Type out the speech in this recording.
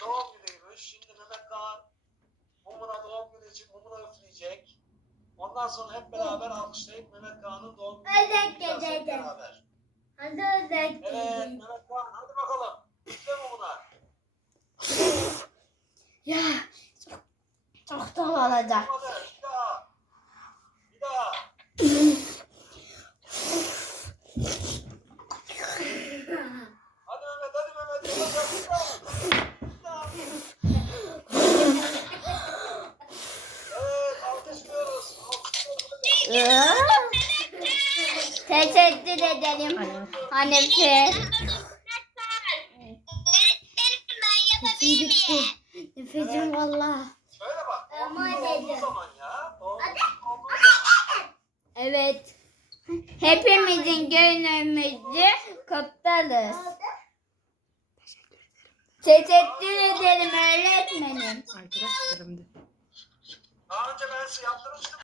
doğum günüymüş. Şimdi bebek daha mumuna doğum günü için mumuna üfleyecek. Ondan sonra hep beraber alkışlayıp Mehmet Kağan'ın doğum günü Özellikle beraber. Hadi özellikle. Evet Mehmet Kağan hadi bakalım. Üfle mumuna. Ya çok, çok da olacak. Teşekkür ederim. Öğretmenim ben yapabilir miyim? Nefesim valla. Şöyle bak. Ama. Evet. Hepimizin gönlümüzü kutlarız. Teşekkür ederim öğretmenim. Arkadaşlarım da. Daha önce ben size yaptırmıştım.